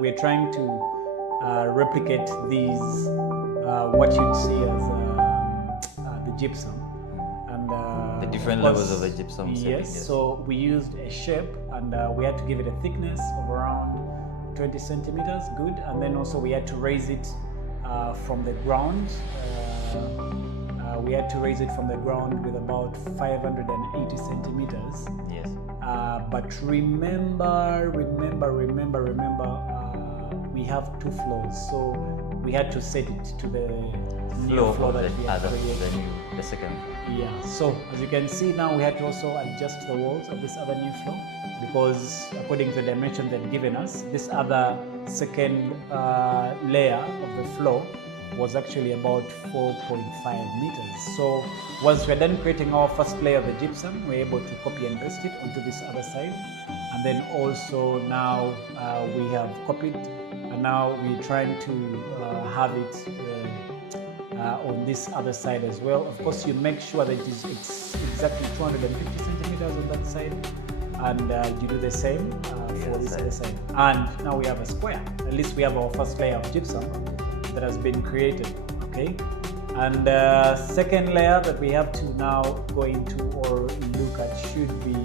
We're trying to replicate these, what you'd see as the gypsum. And the different levels of the gypsum. Yes, so we used a shape and we had to give it a thickness of around 20 centimeters, good. And then also we had to raise it from the ground. We had to raise it from the ground with about 580 centimeters. Yes. But remember, we have 2 floors, so we had to set it to the new floor that we had created. The second floor. Yeah, so as you can see now, we had to also adjust the walls of this other new floor because according to the dimension they've given us, this other second layer of the floor was actually about 4.5 meters. So once we're done creating our first layer of the gypsum, we're able to copy and paste it onto this other side. And then also now we have copied, and now we're trying to have it on this other side as well. Of course, you make sure that it's exactly 250 centimeters on that side, and you do the same for this other side. And now we have a square. At least we have our first layer of gypsum that has been created, okay? And second layer that we have to now go into or look at should be,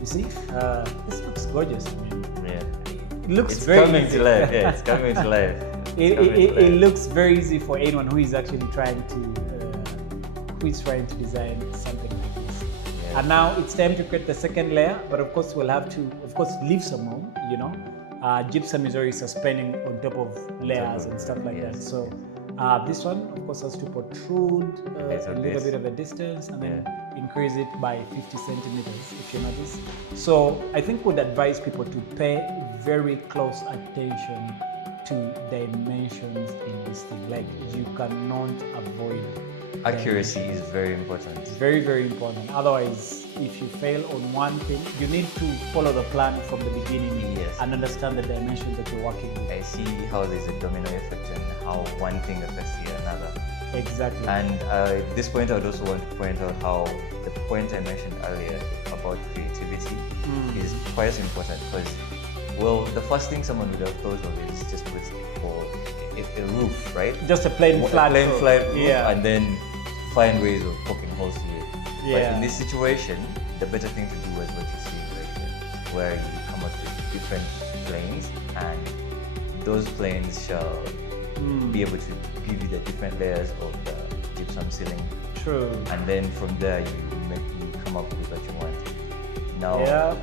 you see, this looks gorgeous. I mean, yeah. It looks it's very coming easy. to life. Yeah, it's coming to life. It looks very easy for anyone who is actually trying to design something like this. Yeah. And now it's time to create the second layer, but of course we'll have to, of course, leave some room, you know. Gypsum is already suspending on top of layers and stuff like that. So this one, of course, has to protrude a little bit of a distance and then increase it by 50 centimeters, if you notice. So I think we'd advise people to pay very close attention to dimensions in this thing. Like, you cannot avoid accuracy is very important. Very, very important. Otherwise, if you fail on one thing, you need to follow the plan from the beginning and understand the dimensions that you're working with. I see how there's a domino effect and how one thing affects the another. Exactly. And at this point, I would also want to point out how the point I mentioned earlier about creativity is quite important because, well, the first thing someone would have thought of is just put a roof, right? Just a plain flat roof, and then find ways of poking holes to it. Yeah. But in this situation, the better thing to do is what you see right here, where you come up with different planes, and those planes shall be able to give you the different layers of the gypsum ceiling. True. And then from there, you come up with what you want. Now,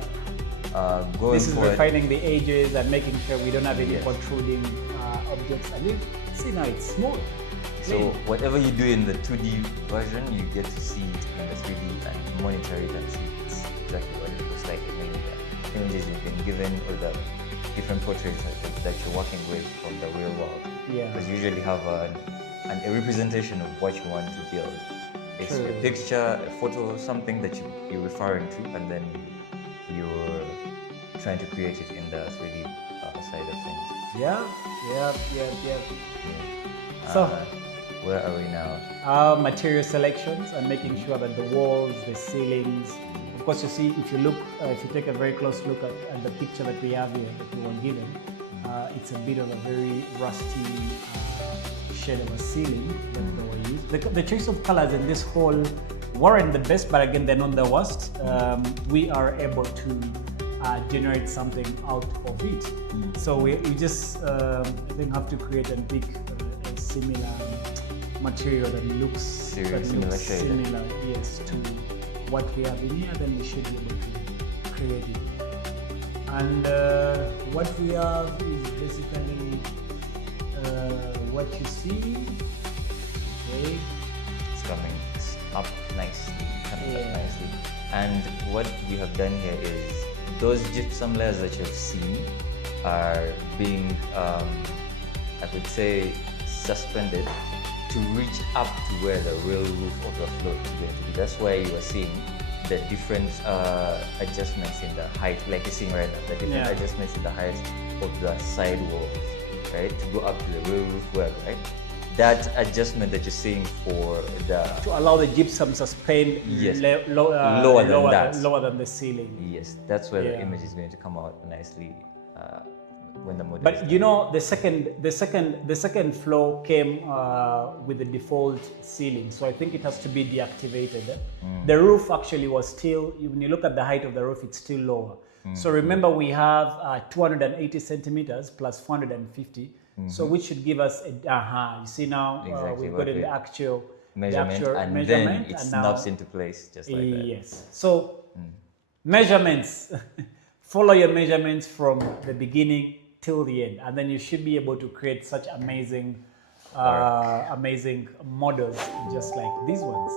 going this is forward, refining the edges and making sure we don't have any protruding objects. And you see now it's smooth. So whatever you do in the 2D version, you get to see it in the 3D and monitor it and see it's exactly what it looks like in the images you've been given or the different portraits that you're working with from the real world. Yeah. Because you usually have a representation of what you want to build. It's a picture, a photo, something that you're referring to, and then you're trying to create it in the 3D side of things. Yeah. So, where are we now? Material selections and making sure that the walls, the ceilings. Of course, you see, if you take a very close look at the picture that we have here, that we were given, it's a bit of a very rusty shade of a ceiling that they were used. The choice of colors in this hall weren't the best, but again, they're not the worst. We are able to generate something out of it. So we just, I think, have to create and pick a similar material that looks similar, yes, to what we have in here. Then we should be able to create it. And what we have is basically what you see. Okay, it's coming up nicely, And what we have done here is those gypsum layers that you've seen are being, I would say, suspended to reach up to where the real roof of the floor is going to be. That's why you are seeing the different adjustments in the height, like you're seeing right now, the different adjustments in the height of the side walls, right, to go up to the real roof well, right? That adjustment that you're seeing for the... To allow the gypsum suspend lower than lower than the ceiling. Yes, that's where the image is going to come out nicely when the model is But done. you know, the second floor came with the default ceiling, so I think it has to be deactivated. The roof actually was still, when you look at the height of the roof, it's still lower. So remember, we have 280 centimeters plus 450, so which should give us a, you see now, Exactly we've what got in we- the actual measurement, and measurement, then it and snaps now, into place just like that. yes. So measurements, follow your measurements from the beginning till the end, and then you should be able to create such amazing, amazing models just like these ones.